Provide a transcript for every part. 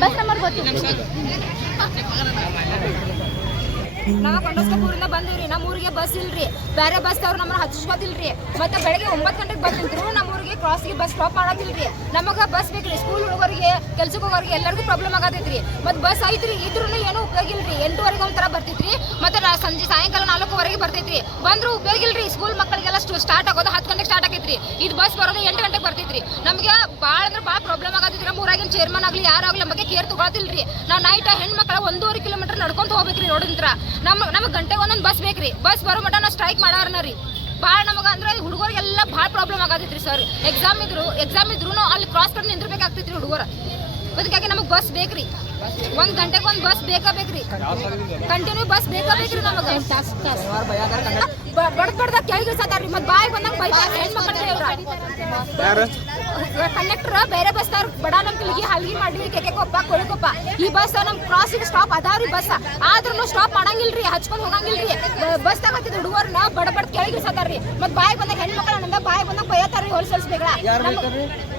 Bus number ಗೊತ್ತಿಲ್ಲ ನಾವ ಕೊಂಡಸ್ಕಪುರಿಂದ ಬಂದಿವ್ರಿ. ನಮ್ಮ ಊರಿಗೆ ಬಸ್ ಇಲ್ರಿ. ಬೇರೆ ಬಸ್ ಅವ್ರು ನಮ್ಮನ್ನ ಹಚ್ಚಿಸ್ಕೋದಿಲ್ರಿ ಮತ್ತೆ ಬೆಳಗ್ಗೆ ಒಂಬತ್ತು ಗಂಟೆಗೆ ಬಂದಿದ್ರು, ನಮ್ಮ ಊರಿಗೆ ಕ್ರಾಸ್ಗೆ ಬಸ್ ಸ್ಟಾಪ್ ಮಾಡೋದಿಲ್ರಿ ನಮಗ ಬಸ್ ಬೇಕ್ರಿ. ಸ್ಕೂಲ್ ಹುಡುಗರಿಗೆ, ಕೆಲ್ಸಕ್ಕೆ ಹೋಗೋರಿಗೆ ಎಲ್ಲರಿಗೂ ಪ್ರಾಬ್ಲಮ್ ಆಗತೈತ್ರಿ. ಮತ್ತೆ ಬಸ್ ಐತ್ರಿ ಇದ್ರೂ ಏನೂ ಉಪಯೋಗ ಇಲ್ರಿ. ಎಂಟುವರೆಗೆ ಒಂಥರ ಬರ್ತೈತ್ರಿ. ಮತ್ತೆ ಸಂಜೆ ಸಾಯಂಕಾಲ ನಾಲ್ಕುವರೆಗೆ ಬರ್ತೈತ್ರಿ. ಬಂದ್ರು ಉಪಯೋಗ ಇಲ್ರಿ. ಸ್ಕೂಲ್ ಮಕ್ಕಳಿಗೆಲ್ಲ ಸ್ಟಾರ್ಟ್ ಆಗೋದು ಹತ್ತು ಗಂಟೆಗೆ ಸ್ಟಾರ್ಟ್ ಆಗೈತ್ರಿ. ಇದು ಬಸ್ ಬರೋದು ಎಂಟು ಗಂಟೆಗೆ ಬರ್ತೈತ್ರಿ. ನಮಗೆ ಭಾಳ ಅಂದ್ರೆ ಭಾಳ ಪ್ರಾಬ್ಲಮ್ ಆಗತೈತ್ರಿ. ನಮ್ಮ ಊರಾಗಿನ ಚೇರ್ಮನ್ ಆಗಲಿ ಯಾರಾಗಲಿ ನಮಗೆ ಕೇರ್ ತಗೊಳ್ತಿಲ್ರಿ ನಾವು ನೈಟ್ ಹೆಣ್ಮಕ್ಳ ಒಂದೂವರೆ ಕಿಲೋಮೀಟರ್ ನಡ್ಕೊಂತ ಹೋಗ್ಬೇಕ್ರಿ ರೋಡಿಂತ್ರ ನಮ್ಮ ನಮಗೆ ಗಂಟೆಗೆ ಒಂದೊಂದು ಬಸ್ ಬೇಕ್ರಿ. ಬಸ್ ಬರೋ ಮಟ್ಟ ನಾವು ಸ್ಟ್ರೈಕ್ ಮಾಡಾರನ ರೀ. ಭಾಳ ನಮಗೆ ಅಂದ್ರೆ ಹುಡುಗರಿಗೆಲ್ಲ ಭಾಳ ಪ್ರಾಬ್ಲಮ್ ಆಗತ್ತೈತ್ರಿ ಸರ್ ಎಕ್ಸಾಮ್ ಇದ್ರು ಎಕ್ಸಾಮ್ ಇದ್ರು ಅಲ್ಲಿ ಕ್ರಾಸ್ ಕಟ್ ನಿಂದಿರ್ಬೇಕಾಗ್ತೈತ್ರಿ ಹುಡುಗರು. ಅದಕ್ಕಾಗಿ ನಮಗೆ ಬಸ್ ಬೇಕ್ರಿ. ಒಂದ್ ಗಂಟೆಗೆ ಒಂದ್ ಬಸ್ ಬೇಕಾಬೇಕ್ರಿ ಕಂಟಿನ್ಯೂ ಬಸ್ ಬೇಕಾ ಬೇಕ್ರಿ ನಮಗೆ? ಬಡದ ಬಡ್ದಾಗ ಕೆಳಗೆ ಇಳ್ಸತಾರ್ರಿ ಮತ್ ಬಾಯ್ ಬಂದಂಗ ಬೈತಾರ ಹೆಣ್ಮಕ್ಳು ಕಂಡಕ್ಟರ್ ಬೇರೆ ಬಸ್ ಅವ್ರ ಕಿಳಿಗಿ ಹಲ್ಗಿ ಮಾಡಿ ಕೆಕೆಕೊಪ್ಪ ಕೊಳಿಕೊಪ್ಪ ಈ ಬಸ್ ನಮ್ ಕ್ರಾಸಿಗೆ ಸ್ಟಾಪ್ ಅದಾವ್ರಿ ಬಸ್ ಆದ್ರೂ ಸ್ಟಾಪ್ ಮಾಡಂಗಿಲ್ರಿ ಹಚ್ಕೊಂಡ್ ಹೋಗಂಗಿಲ್ರಿ. ಬಸ್ ತಗೋತಿದ್ ಹುಡುಗರ್ನ ಬಡ ಬಡ್ ಕೆಳಗೆ ಇಳ್ಸತಾರ್ರಿ. ಮತ್ ಬಾಯ್ ಬಂದಾಗ ಹೆಣ್ಮಕ್ಳ ನಂದ ಬಾಯಿ ಬಂದಾಗ ಬಯತಾರ್ರಿ ಹೋಲ್ಸೇಲ್ಸ್ಬೇಕ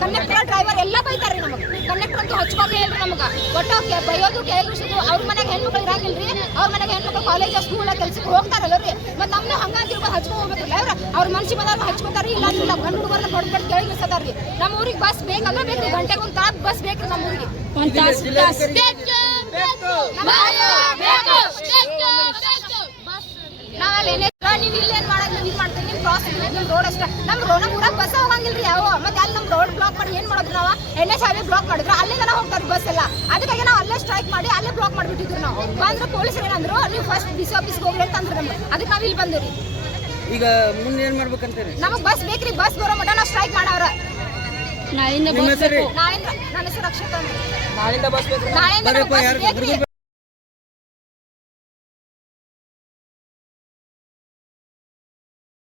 ಕಂಡಕ್ಟರ್ ಡ್ರೈವರ್ ಎಲ್ಲ ಬೈತಾರ್ರಿ ನಮಗ್ ಕಂಡಕ್ಟರ್ ಅಂತೂ ಹಚ್ಕೊಂಡ್ ಹೇಳ್ರಿ ನಮಗ ಒಟ್ಟ ಕೆ- ಬೈಯೋದು ಇಳ್ಸೋದು ಅವ್ರ ಮನೆಗೆ ಹೆಣ್ಮಕ್ಳು ರೀ ಅವ್ರ ಮನೆಗೆ ಹೆಣ್ಮಕ್ಳು ಕಾಲೇಜ್ ಸ್ಕೂಲ್ ಕೆಲ್ಸಕ್ಕೆ ಹೋಗ್ತಾರಲ್ಲ ರೀ. ಮತ್ತೆ ನಮ್ಮನ್ನ ಹಂಗ ತಿರ್ಕೊಂಡು ಹಚ್ಕೊಂಡ್ ಹೋಗ್ಬೇಕಲ್ಲ ಅವ್ರ? ಅವ್ರ ಮನ್ಸಿ ಬಂದಾಗ ಹಚ್ಕೋತಾರ್ರಿ ಇಲ್ಲ ಇಲ್ಲ ಗಂಡು ಹುಡುಗರ್ನ ಬಡ್ ಕೇಳಿ ಕೆಳಗೆ ಇಳ್ಸತಾರ್ರಿ ನಮ್ಮ ಊರಿಗೆ ಬಸ್ ಬೇಕಲ್ಲ ಬೇಕು ಗಂಟೆಗೆ ಒಂದು ತಾಸ್ ಬಸ್ ಬೇಕ್ರಿ ನಮ್ಮ ಊರಿಗೆ ನಾವಲ್ಲಿ ಏನೇ ನೀವು ಇಲ್ಲಿ ಏನ್ ಮಾಡೋದು ನೀವು ಮಾಡ್ತೀವಿ ನಿಮ್ ಕ್ರಾಸ್ ನಿಮ್ ರೋಡ್ ಅಷ್ಟೇ. ನಮ್ ರೋಡ್ ನಮ್ಮ ಊರಾಗ ಬಸ್ ಹೋಗಂಗಿಲ್ರಿ ಯಾವ. ಮತ್ತೆ ಅಲ್ಲಿ ನಮ್ ರೋಡ್ ಬ್ಲಾಕ್ ಮಾಡಿ ಏನ್ ಮಾಡೋದು ನಾವು? ಎನ್ ಎಚ್ ಹೈವೇ ಬ್ಲಾಕ್ ಮಾಡಿದ್ರು ಅಲ್ಲಿಂದ ಹೋಗ್ತಾರೆ ಬಸ್ ಎಲ್ಲ. ಅಲ್ಲೇ ಸ್ಟ್ರೈಕ್ ಮಾಡಿ ಅಲ್ಲೇ ಬ್ಲಾಕ್ ಮಾಡಿಬಿಟ್ಟಿದ್ರು ನಾವು. ಬಂದ್ರೆ ಪೊಲೀಸರು ಏನಂದ್ರು ನೀವು ಫಸ್ಟ್ ಡಿ ಸಿ ಆಫೀಸ್ಗೆ ಹೋಗ್ರಿ ಅಂತ ಅಂದ್ರು ನಮ್ಗೆ ಅದಕ್ಕೆ ನಾವು ಇಲ್ಲಿ ಬಂದಿರಿ ಈಗ ಮುಂದೆ ಏನ್ ಮಾಡ್ಬೇಕಂತೀರಿ? ನಮಗೆ ಬಸ್ ಬೇಕ್ರಿ ಬಸ್ ಬರೋ ಮಟ ನಾವು ಸ್ಟ್ರೈಕ್ ಮಾಡವ್ರ. ನಾಳೆ ಬಸ್ ನಾಳೆಯಿಂದ ನನ್ನ ಹೆಸರು ಅಕ್ಷತಾ ನಾಳೆ ಬಸ್ ಬೇಕು. ನಾಳೆಯಿಂದ ಬಸ್ ಬೇಕ್ರಿ.